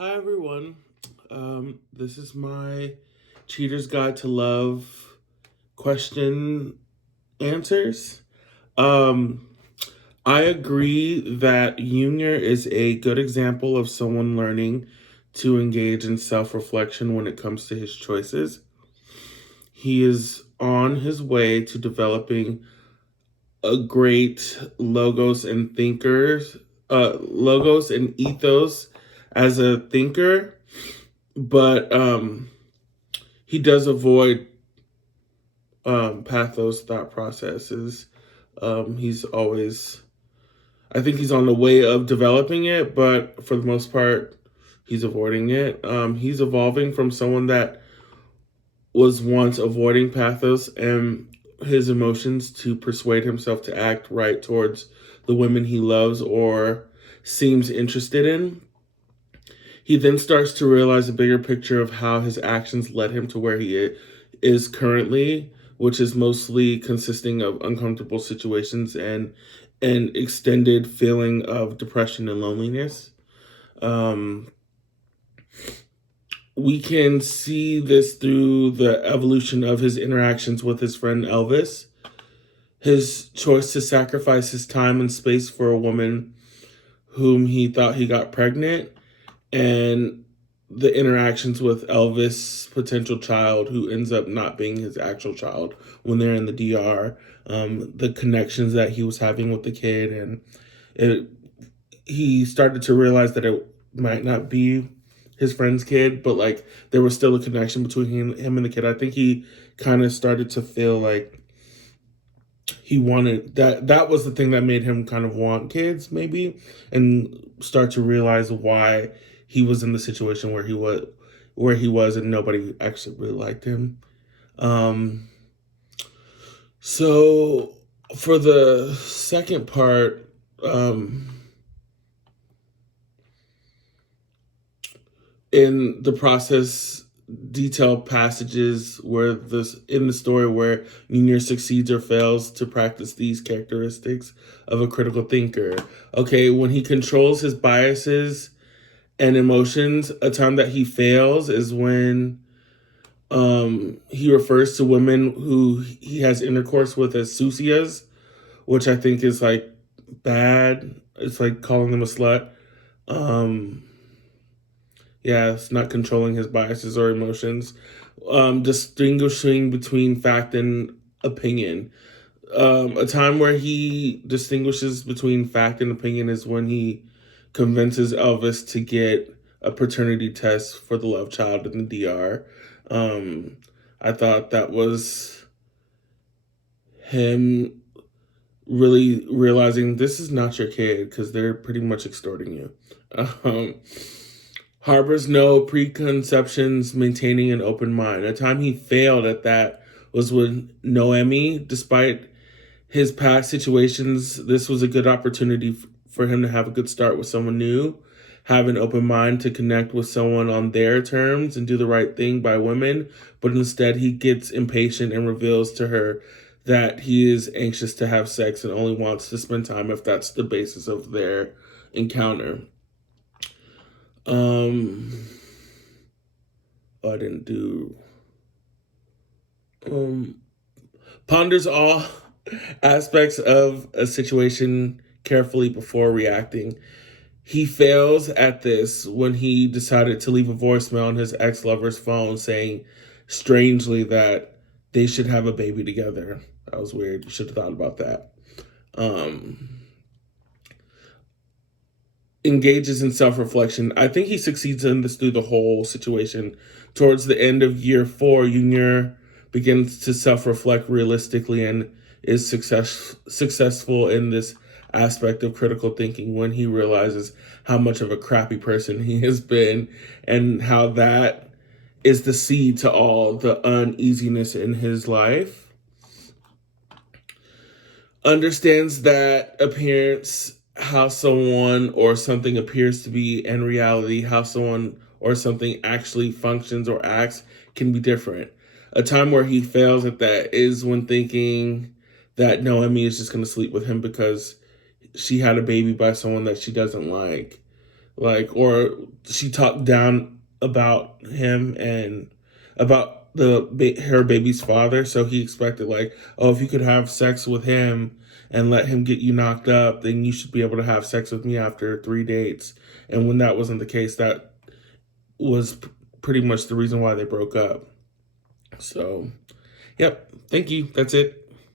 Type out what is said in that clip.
Hi everyone. This is my Cheater's Guide to Love question answers. Um, I agree that Junior is a good example of someone learning to engage in self reflection when it comes to his choices. He is on his way to developing a great logos and ethos as a thinker, but he does avoid pathos thought processes. He's always, I think he's on the way of developing it, but for the most part, he's avoiding it. He's evolving from someone that was once avoiding pathos and his emotions to persuade himself to act right towards the women he loves or seems interested in. He then starts to realize a bigger picture of how his actions led him to where he is currently, which is mostly consisting of uncomfortable situations and an extended feeling of depression and loneliness. Um, we can see this through the evolution of his interactions with his friend Elvis, his choice to sacrifice his time and space for a woman whom he thought he got pregnant, and the interactions with Elvis' potential child, who ends up not being his actual child when they're in the DR. The connections that he was having with the kid, and it, he started to realize that it might not be his friend's kid, but like there was still a connection between him and the kid. I think he kind of started to feel like he wanted that was the thing that made him kind of want kids, maybe, and start to realize why he was in the situation where he was and nobody actually really liked him. um so for the second part, in the process, detailed passages where this in the story where Junior succeeds or fails to practice these characteristics of a critical thinker. Okay, when he controls his biases and emotions, a time that he fails is when he refers to women who he has intercourse with as susias, which I think is like bad. It's like calling them a slut. Um, Yeah, it's not controlling his biases or emotions. Distinguishing between fact and opinion. A time where he distinguishes between fact and opinion is when he convinces Elvis to get a paternity test for the love child in the DR. Um, I thought that was him really realizing this is not your kid because they're pretty much extorting you. Um, harbors no preconceptions, maintaining an open mind. A time he failed at that was with Noemi. Despite his past situations, this was a good opportunity for him to have a good start with someone new, have an open mind to connect with someone on their terms and do the right thing by women. But instead, he gets impatient and reveals to her that he is anxious to have sex and only wants to spend time if that's the basis of their encounter. Um, I didn't do. Um, ponders all aspects of a situation carefully before reacting. He fails at this when he decided to leave a voicemail on his ex lover's phone saying, strangely, that they should have a baby together. That was weird. You should have thought about that. Um, engages in self reflection. I think he succeeds in this through the whole situation. Towards the end of year 4, Junior begins to self reflect realistically and is successful in this aspect of critical thinking when he realizes how much of a crappy person he has been and how that is the seed to all the uneasiness in his life. Understands that appearance, how someone or something appears to be, in reality, how someone or something actually functions or acts can be different. A time where he fails at that is when thinking that Noemi is just going to sleep with him because she had a baby by someone that she doesn't like. like, or she talked down about him and about her baby's father. So he expected, like, oh, if you could have sex with him and let him get you knocked up, then you should be able to have sex with me after 3 dates. And when that wasn't the case, that was pretty much the reason why they broke up. So, yep. Thank you. That's it.